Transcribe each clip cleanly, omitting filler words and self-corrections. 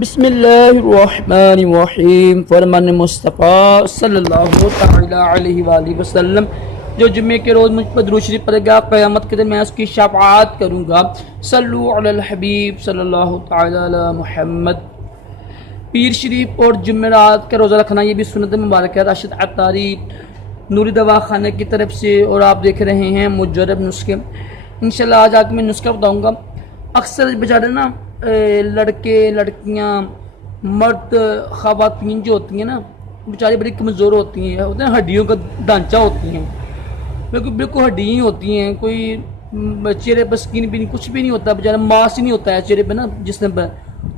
बिस्मिल्लाहिर्रहमानिर्रहीम। फरमान मुस्तफ़ा सल्लल्लाहु तआला अलैहि वसल्लम, जो जुम्मे के रोज़ मुझ पर दुरूद शरीफ पढ़ेगा क़यामत के दिन मैं उसकी शफ़ाअत करूँगा। सल्लु अलल हबीब सल्लल्लाहु तआला अला मुहम्मद। पीर शरीफ और जुम्मेरात का रोज़ा रखना ये भी सुन्नत मुबारक है। राशिद अत्तारी नूरी दवा खाने की तरफ से, और आप देख रहे हैं मुजर्रब नुस्खे। इंशाल्लाह आज आपको मैं नुस्खा बताऊँगा। अक्सर बेचारे ना लड़के लड़कियां मर्द ख़वातीन जो होती हैं ना, बेचारी बड़ी कमज़ोर होती हैं, होते हैं हड्डियों का ढांचा होती हैं, बिल्कुल हड्डियाँ ही होती हैं, कोई चेहरे पर स्किन भी नहीं, कुछ भी नहीं होता, बेचारा मांस ही नहीं होता है चेहरे पर ना, जिस्म पर।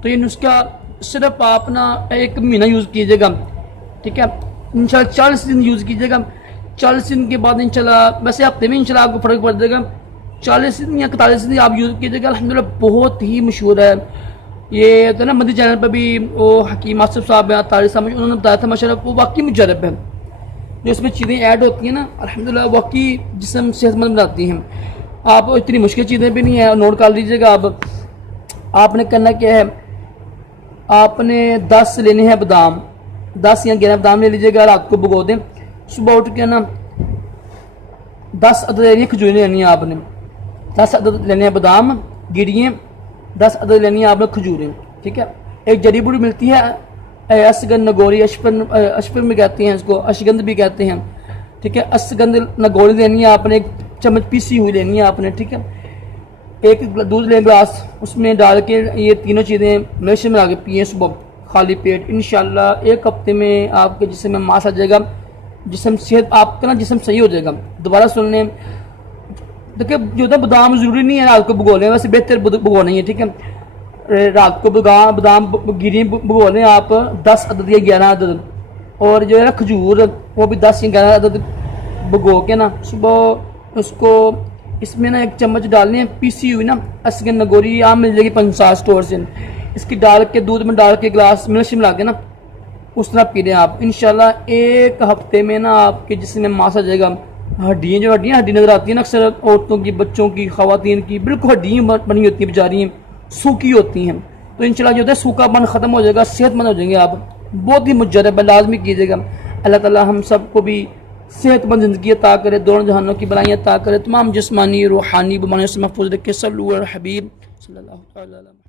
तो ये नुस्खा सिर्फ आप ना 1 महीना यूज़ कीजिएगा, ठीक है। इंशाल्लाह 40 दिन यूज़ कीजिएगा। 40 दिन के बाद इंशाल्लाह, वैसे हफ्ते में इंशाल्लाह आपको फ़र्क पड़ जाएगा। 40 दिन या 41 दिन आप यूज़ कीजिएगा, अल्हम्दुलिल्लाह बहुत ही मशहूर है ये। तो ना मदी चैनल पर भी वो हकीम आसिफ साहब हैं, तारिक साहब, उन्होंने बताया था माशाल्लाह, वो वाकई मुजर्रब है। जो इसमें चीज़ें ऐड होती हैं ना, अल्हम्दुलिल्लाह वाकई जिस्म सेहतमंद बनाती हैं। आप इतनी मुश्किल चीज़ें भी नहीं है, नोट कर लीजिएगा। अब आपने करना क्या है, आपने 10 लेने हैं बादाम, 10 या 11 बादाम ले लीजिएगा, रात को भिगो दें। सुबह उठ के ना 10 अदद लेनी खजूरें लेनी है आपने, 10 अदद लेने हैं बादाम, गिरियाँ, 10 अदद लेनी है आपने खजूरें, ठीक है। एक जड़ी बूटी मिलती है असगंध नगोरी, अशफर में कहते हैं इसको, अशगंध भी कहते हैं, ठीक है। असगंध नगोरी लेनी है आपने, 1 चम्मच पीसी हुई लेनी है आपने, ठीक है। एक दूध लें ग्लास, उसमें डाल के ये तीनों चीज़ें मिर्च में आके पिए सुबह खाली पेट। इंशाल्लाह 1 हफ्ते में आपके जिस्म में मांस आ जाएगा, जिस्म सेहत आपका ना जिस्म सही हो जाएगा। दोबारा सुन लें, देखिए जो होता है बादाम ज़रूरी नहीं है रात को भिगो लें, वैसे बेहतर भिगो नहीं है, ठीक है। रात को बादाम गिरी भिगो लें आप 10 अदद या 11 अदद, और जो है ना खजूर वो भी 10 या 11 अदद भिगो के ना सुबह उसको इसमें ना 1 चम्मच डालने हैं पीसी हुई ना असगंध नगोरी, आम मिल जाएगी 50 स्टोर से। इसकी डाल के दूध में डाल के गिलास मिर्च मिला के ना उस तरह पी लें आप। इंशाल्लाह 1 हफ्ते में ना आपके जिसमें मांस आ जाएगा। हड्डियाँ हड्डी नज़र आती है ना अक्सर औरतों की, बच्चों की, ख़वातीन की, बिल्कुल हड्डियाँ बनी होती हैं बेचारी, सूखी होती हैं। तो इंशाल्लाह जो होता है सूखापन ख़त्म हो जाएगा, सेहतमंद हो जाएंगे आप। बहुत ही मुजर्रब है, लाजमी कीजिएगा। अल्लाह ताला हम सबको भी सेहतमंद ज़िंदगी अता करे, दोनों जहानों की भलाइयाँ अता करे, तमाम जिस्मानी रूहानी बीमारियों से महफूज रखे। सल्लल्लाहु अलैहि हबीब सल्लल्लाहु अलैहि वसल्लम।